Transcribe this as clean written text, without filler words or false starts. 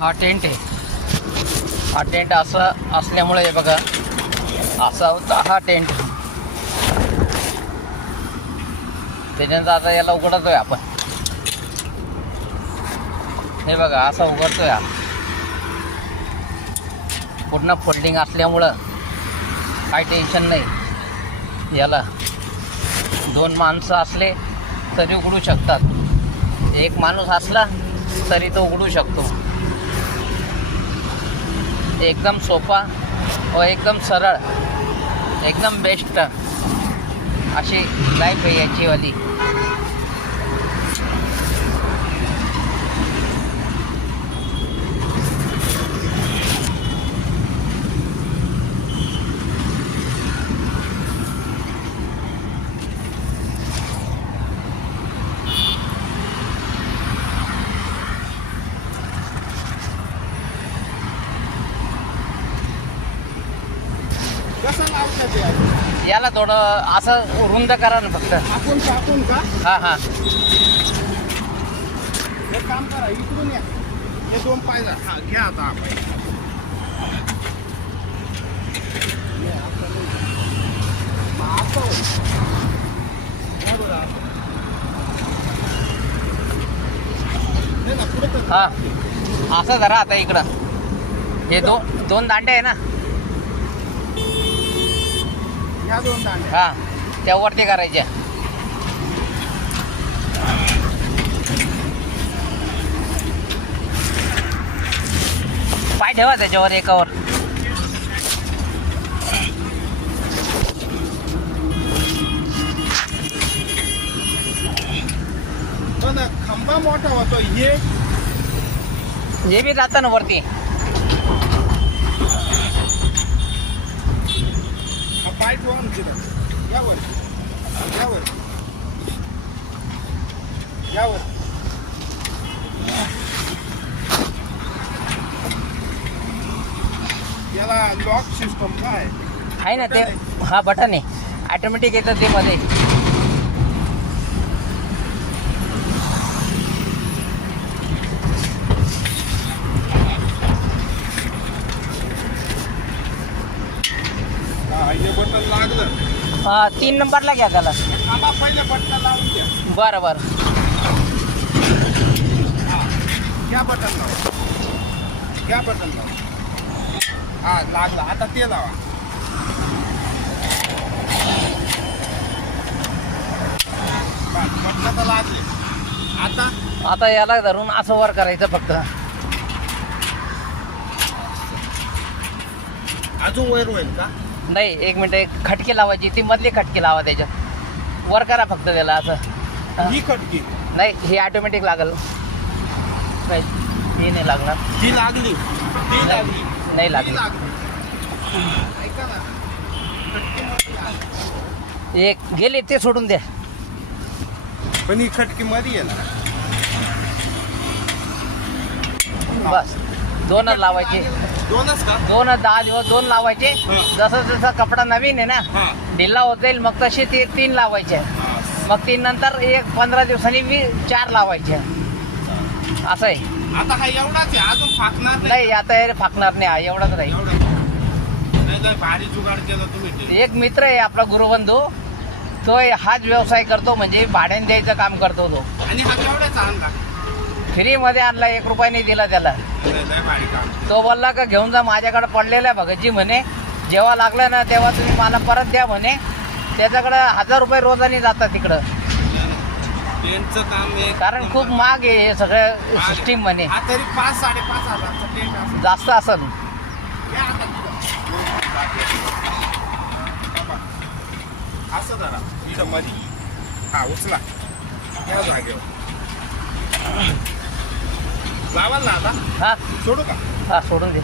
हा टेंट आहे. हा टेंट असं असल्यामुळे हे बघा असा होता हा टेंट. त्याच्यानंतर आता याला उघडतोय आपण. हे बघा असा उघडतोय हा. पूर्ण फोल्डिंग असल्यामुळं काही टेन्शन नाही. याला 2 माणसं असले तरी उघडू शकतात. 1 माणूस असला तरी तो उघडू शकतो. एकदम सोपा व एकदम सरळ, एकदम बेस्ट अशी लाईफ आहे याची वाली. याला थोडं असं रुंद करा ना फक्त. आपण का हां हां. एक काम करा, इकडून या. हे 2 पाय हा घ्या आता हा पाय. हां असं धरा आता इकडं. हे 2 दांडे आहे ना. या 2 दांड्या. हां त्यावरती करायच्या. पाय ठेवा त्याच्यावर एकावर. पण खंबा मोठा होतो. हे बी जातं ना वरती. हा पाय ठेवा ना तिथं. यावर यावर यावर. याला लॉक सिस्टम काय आहे ना ते. हा बटन आहे ऑटोमॅटिक येतं ते मध्ये. हे बटन लागलं. हा 3 नंबरला घ्या त्याला. आम्हा पहिले बटन लावून द्या. बरं बरं. घ्या बटन लावा. घ्या बटन लावा. हा लागला. आता ते लावा. बटन तर लागले. आता याला धरून असं वर करायचं फक्त. अजून वर होईल का? नाही 1 मिनिट. एक खटकी लावायची. ती मधली खटकी लावा त्याच्यात. वर करा फक्त त्याला असं. ही खटकी नाही ही ऑटोमॅटिक लागल. नाही ही नाही लागणार. ही लागली. ती लागली. नाही लागली. ऐका ना. एक गेले ते सोडून द्या. पण ही खटकी मध्ये आहे ना. बस 2च लावायचे. 2च का? 10 दिवस 2 लावायचे. जसं जसं कपडा नवीन आहे ना हा ढिला होत जाईल मग तसे ते 3 लावायचे. मग 3 नंतर 15 दिवसांनी चार लावायचे. असं आहे. आता हा एवढाच आहे. अजून फाकणार नाही आता हे फाकणार नाही. हा एवढाच राहील. नाही भारी जुगाड केलं तुम्ही. एक मित्र आहे आपला गुरुबंधू. तो हाच व्यवसाय करतो. म्हणजे भाड्याने द्यायचं काम करतो तो. आणि हा केवढ्याचा आणला? फ्रीमध्ये आणला. 1 रुपया नाही दिला त्याला. लय भारी काम. तो बोलला का घेऊन जा माझ्याकडे पडलेला भगतजी म्हणे. जेव्हा लागलं ना तेव्हा तुम्ही मला परत द्या म्हणे. त्याच्याकडं 1000 रुपये रोजाने जातात तिकडं. टेंटचं काम आहे. कारण खूप महाग आहे हे सगळं सिस्टीम म्हणे. हा तरी 5-5.5 हजारचा टेंट असेल. जास्त असेल. या आता असं धरा इथं मध्ये. हा उचला. या जागेवर लावाल ना आता. हा सोडू का? हा सोडून दे.